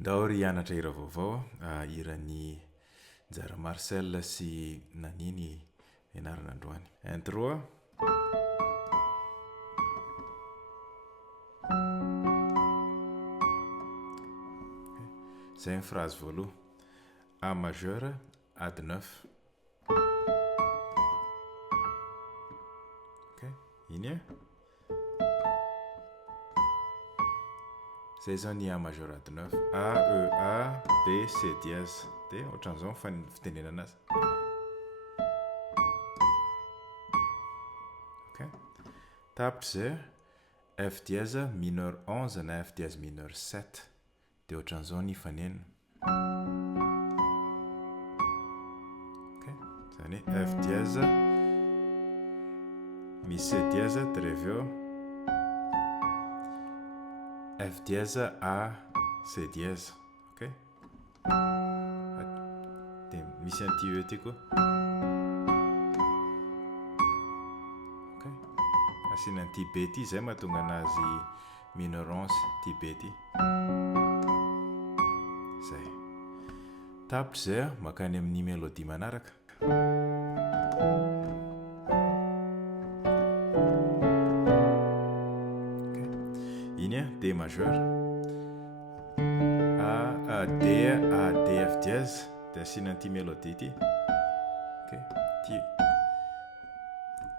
Ndao ry hianatra hira vaovao iran'ny Njara Marcel sy Nanie ny ianarana androany. Intro. Zay ny phrase voalohany. A majeur ad 9. Iny zay zao ny A majeur ad 9. A, E, A, B, C dièse. Dia ohatran'izao fitendrena azy. Tapitra zay F dièse mineur 11 na F dièse mineur 7. Dia ohatran'izao ny fanenina. Zany F dièse misy C dièse dia reveo F dièse A C dièse. Dia misy an'ity E ty koa. Asiana an'ity B ty zay mahatonga anazy mineur 11 ty B ty. Zay. Tapitra zay makany amin'ny melodie manaraka. Iny D majeur. D, F dièse. Dia asiana an'ity melodie ty. Ty.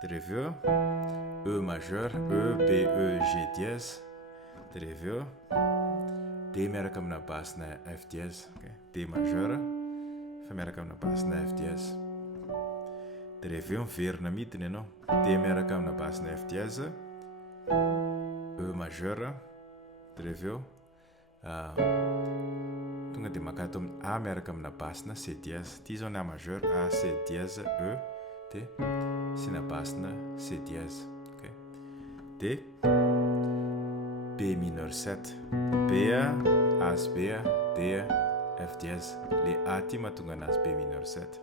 Dia reveo E majeur, E, B, E, G dièse. Dia reveo D miaraka amina basse-na F dièse. D majeur fa miaraka amina basse-na F dièse. Dia reveo miverina midina ianao. D miaraka amina basse-na F dièse. E majeur. Dia reveo tonga dia makato amin'ny A miaraka amina basse-na C dièse. Ty zao ny A majeur, A, C dièse, E. Dia sina basse-na C dièse. Dia B mineur 7. B, As B, D, F dièse. Le A ty mahatonga anazy B mineur 7.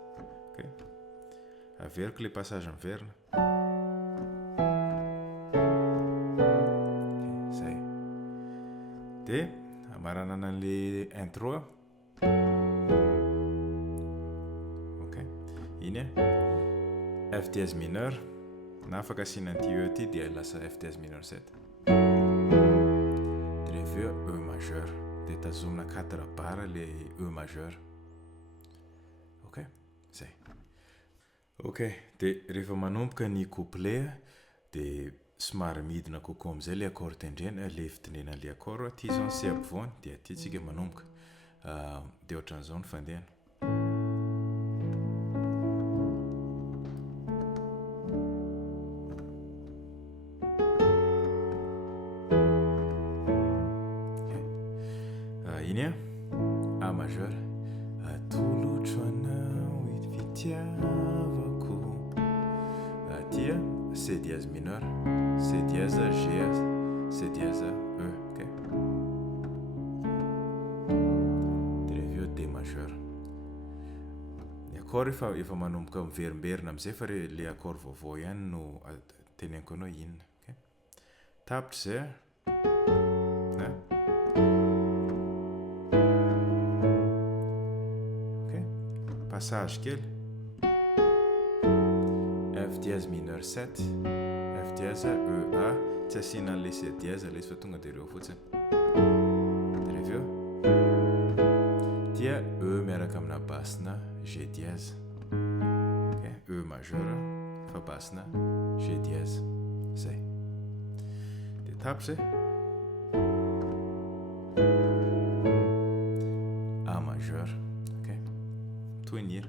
Averiko le passage miverina. Zay. Dia amaranana an'le intro. Iny F dièse mineur. Na afaka asiana an'ity E ty dia lasa F dièse mineur 7. Dia reveo E majeur. Dia tazomina 4 barra le E majeur. Zay. Dia rehefa manomboka ny couplet dia somary midina kokoa amin'izay le accord tendrena, le fitendrena le accord. Ty zao ny C ampovoany dia ty tsika manomboka. Dia ohatran'izao ny fandehana. Iny A majeur. Atolotro anao fitiavako. Ty C dièse mineur, C dièse G, C dièse E. Dia reveo D majeur. Ny accord efa manomboka miverimberina amin'izay fa le accord vaovao ihany no teneniko anao inona. Tapitra zay. Passage kely. F dièse mineur 7. F dièse E, A. Tsy asiana an'le C dièse le izy fa tonga dia ireo fotsiny. Dia reveo dia E miaraka amina basse-na G dièse. E majeur fa basse-na G dièse. Zay. Dia tapitra zay. A majeur. Toy ny hira.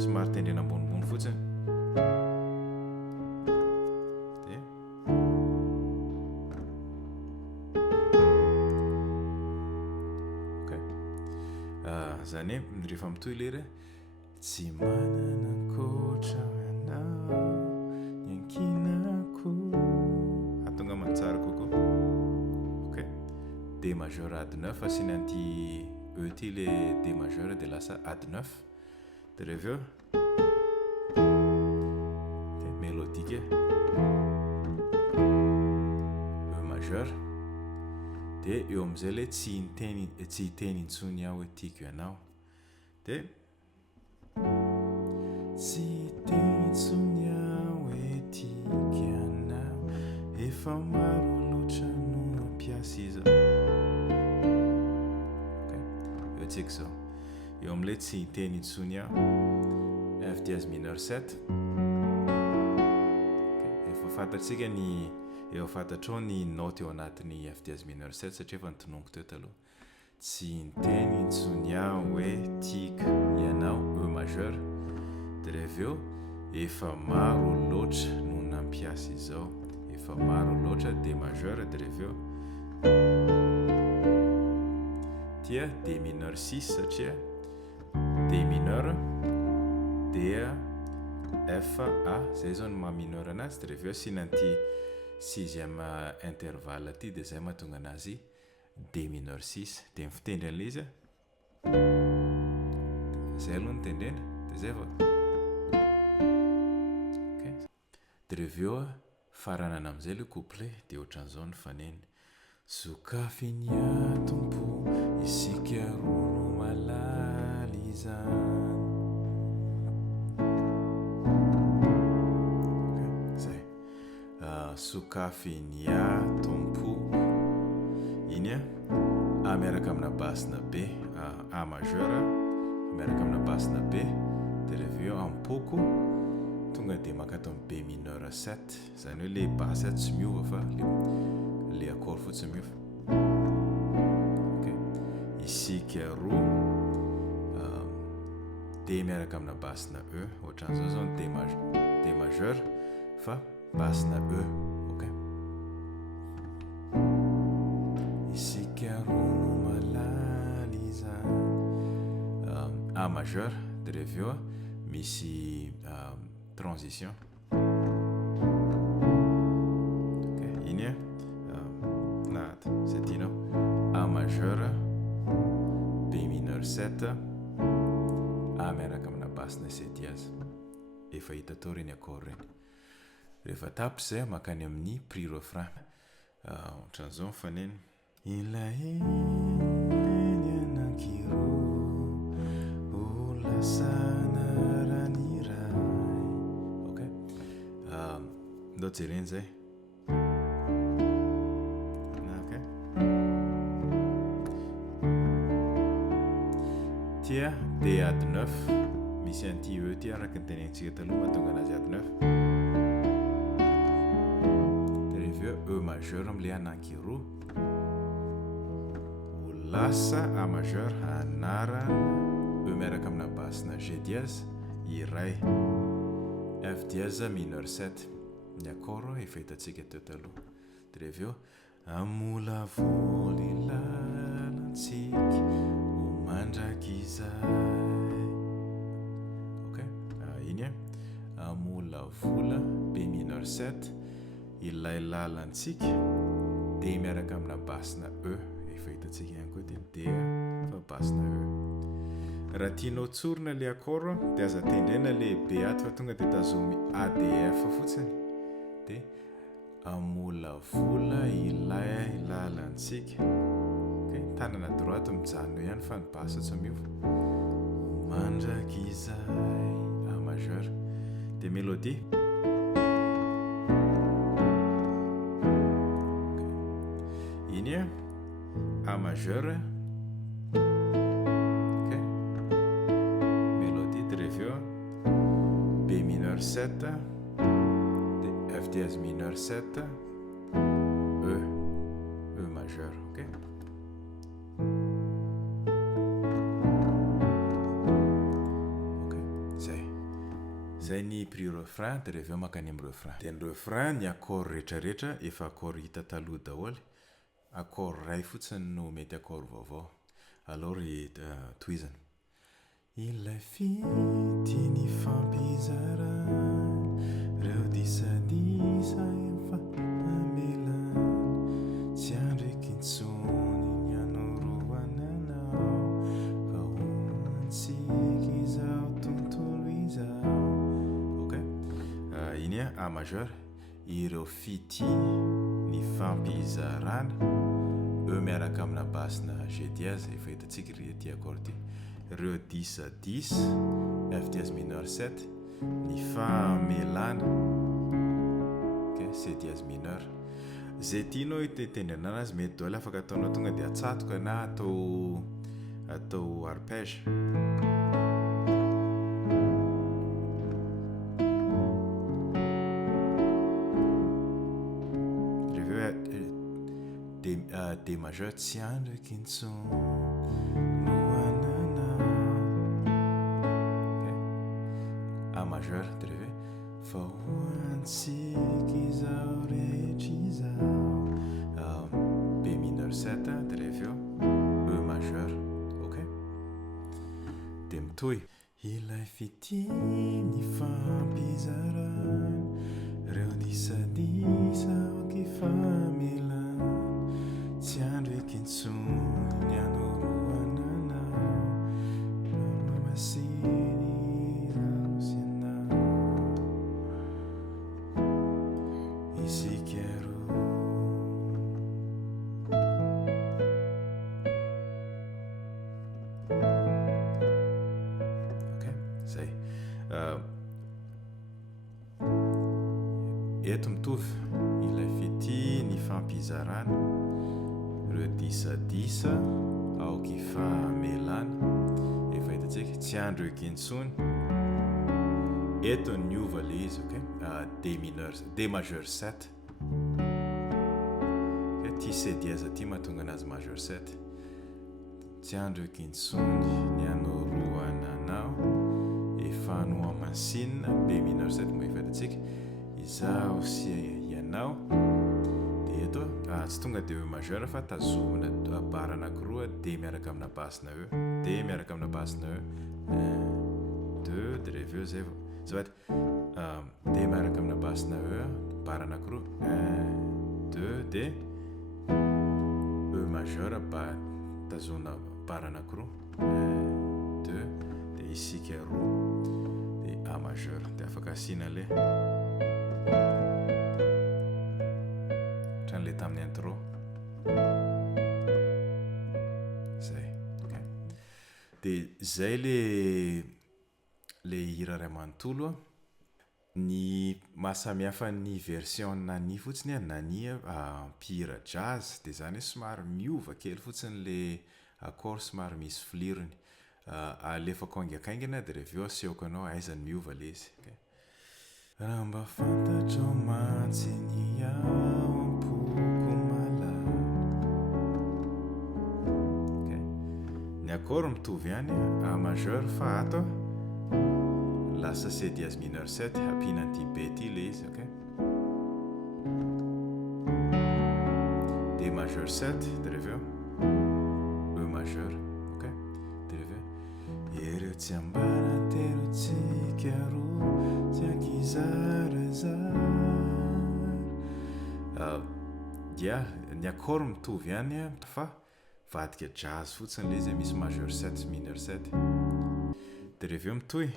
Somary tendrena ambonimbony fotsiny. Zany rehefa mitoy lera tsy manana ankoatra anao ny ankinako. Atonga mantsara kokoa. D majeur ad 9 asiana an'ity E ty le D majeur dia lasa ad 9. Dia reveo mélodique E majeur. dia eo amin'izay ilay tsy hiteny intsony aho hoe tiako ianao dia tsy hiteny intsony aho hoe tiako ianao efa maro loatra no mampiasa izao. Eo tsika izao eo amin'ilay tsy hiteny intsony aho F dièse mineur 7. Efa fantatsika efa fantatrao ny note eo anatin'ny F dièse mineur 7 satria efa nitononiko teo taloha. Tsy hiteny intsony aho hoe tiako ianao E majeur dia rehefa eo efa maro loatra no nampiasa izao. Efa maro loatra D majeur dia rehefa eo tia D mineur 6 satria D mineur dia F A zay zao no maha mineur anazy dia rehefa eo sinan'ity 6e intervalle ty dia zay mahatonga anazy D mineur 6 dia mifitendry an'ilay izy zay aloha ny tendrena dia zay vao dia rehefa eo faranana amin'izay ilay couplet dia ohatran'izao ny faneny sokafiny atompo isika roa no malaly izany. Zay sokafiny atompoko iny a miaraka amina basina B A majeur miaraka amina basina B dia rehefa eo ampoko tonga dia maka B mineur 7 zany hoe le basy tsy miova fa le accord fotsiny miova. Isika roa D miaraka amina basina E ohatran'izao zao D majeur fa basina E. Isika roa no malaly izany A majeur dia rehefa eo misy transition. Iny nahata zay tianao A majeur B mineur 7 A miaraka amina basina C dièse. Efa hita tao reny accord reny. Rehefa tapy zay makany amin'ny prix refrain ohatran'izao mifaneny ilay anankiro lasana raniray. Ndao jereny zay tia D ady 9 misy an'ity E ty araka ny tenenitsika taloha mahatonga anazy ady 9 dia rehefa eo E majeur amin'ilay anankiro ho lasa A majeur anarana E miaraka amina basina G dièse iray F dièse mineur 7 ny accord efa hitantsika teo taloha dia rehefa eo amolavoly lalantsika ho mandraky izay. Iny amolavola B mineur 7 ilay lalantsika D miaraka amina basina E efa hitantsika ihany koa dia D fa basina E. Raha tianao tsorina le accord dia aza tendrena le B ato fa tonga dia tazomy ADF fotsiny dia amolavola ilay lalantsika. Tanana droite mijanona ihany fa ny basy tsy miova mandraky izay A majeur dia melodie iny A majeur melodie dia rehefa eo B mineur 7 dia F dièse mineur 7 E majeur. Zay ny prix refrain dia rehefa eo makany amin'ny refrain. Dia ny refrain ny accord rehetrarehetra efa accord hita taloha daholo. Accord ray fotsiny no mety accord vaovao. Alors tohizana ilay fiteny fampizarana reo disadisa efa amelana tsy andriky intsony ny anoroananao fa homantsika izao tontolo izao. Iny A majeur ireo fity ny fampizarana E miaraka amina basina G dièse efa hitantsika ty accord ty. Re 10 10, F dièse mineur 7, ny fa melana, ok, C dièse mineur. Zay tianao hitendrena anazy mety daholo afaka ataonao tonga dia atsatoka na atao arpège. D majeur tsy andriky intsony no anana. A majeur de reve fa hoantsika izao rehetra izao. B mineur 7 de reve E majeur, ok. De mitohy ilay fiteny fampizarana reo disadisa oky famelana tsy andro eky intsony anoroanana mamasiny izao sy anao isika roa. Ok, zay. Eto mitovy ilay fity ny fampizarana re 10 10 aoky fa melana efa hitantsika tsy andro eky intsony. Eto niova le izy, ok. D majeur 7, ty C dièse ty mahatonga anazy majeur 7. Tsy andro eky intsony ny anoroana anao efa no amasinina B mineur 7 mo efa hitantsika izaho sy ianao. De eto tsy tonga de E majeur fa tazomina bara anankiroa D miaraka amina basina E, D miaraka amina basina E, 1 2 de reve eo zay zao D miaraka amina basina E, bara anankiroa 1 2 de E majeur tazomina bara anankiroa 1 2 de isika roa de A majeur de afaka asina le le tamin'ny intro zay, ok. De zay le hira ray manontolo. Ny mahasamihafa ny version Nanie fotsiny Nanie mpihira jazz de zany hoe somary miova kely fotsiny le accord somary misy flirony. Alefako aingakaingana de reveo asehoko anao aizany miova le izy, ok. Raha mba fantatrao mantsy ny ny accord mitovy ihany. A majeur fa ato lasa C dièse mineur 7 ampina an'ty B ty le izy, ok. D majeur 7 de reveo E majeur, ok. De reveo ereo tsy ambaraterotsika roa tsy ankizarazara. Dia ny accord mitovy ihany fa vadika jazz fotsiny le izy misy majeur 7 mineur 7. De reveo mitohy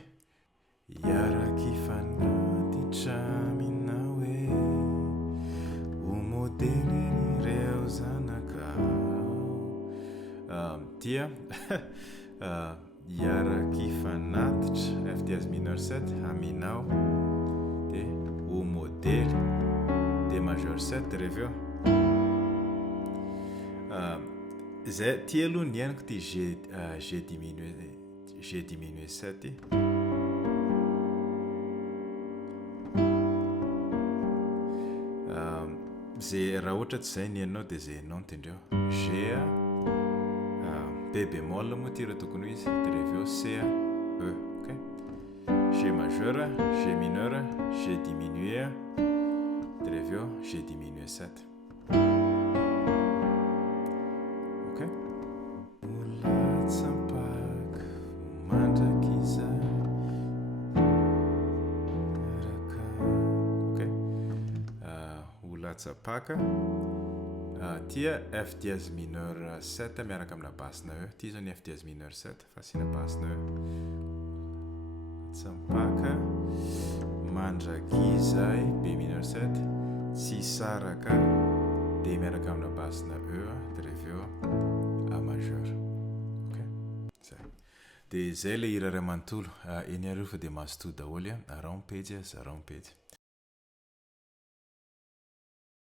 iaraky fanatitra aminao hoe ho modely reo zanakao. Dia iaraky fanatitra F dièse mineur 7 aminao de ho modely D majeur 7 de reveo zay ty aloha ny ianako ty G diminué 7 zay raha ohatra tsy zay ny ianao de zay ianao nitendreo G B bémol moa ty raha tokony izy de reveo C E, ok. G majeur, G mineur, G diminué de reveo G diminué 7. Tsapaka tia F dièse mineur 7 miaraka amina basina E. Ty zao ny F dièse mineur 7 fa asina basina E. Tsapaka mandraky izay B mineur 7 tsy saraka D D miaraka amina basina E, dia rehefa eo A majeur. Ok, zay. Dia zay le hira ray manontolo. Eny areo fa dia mazotoa daholo a. Round page, round page.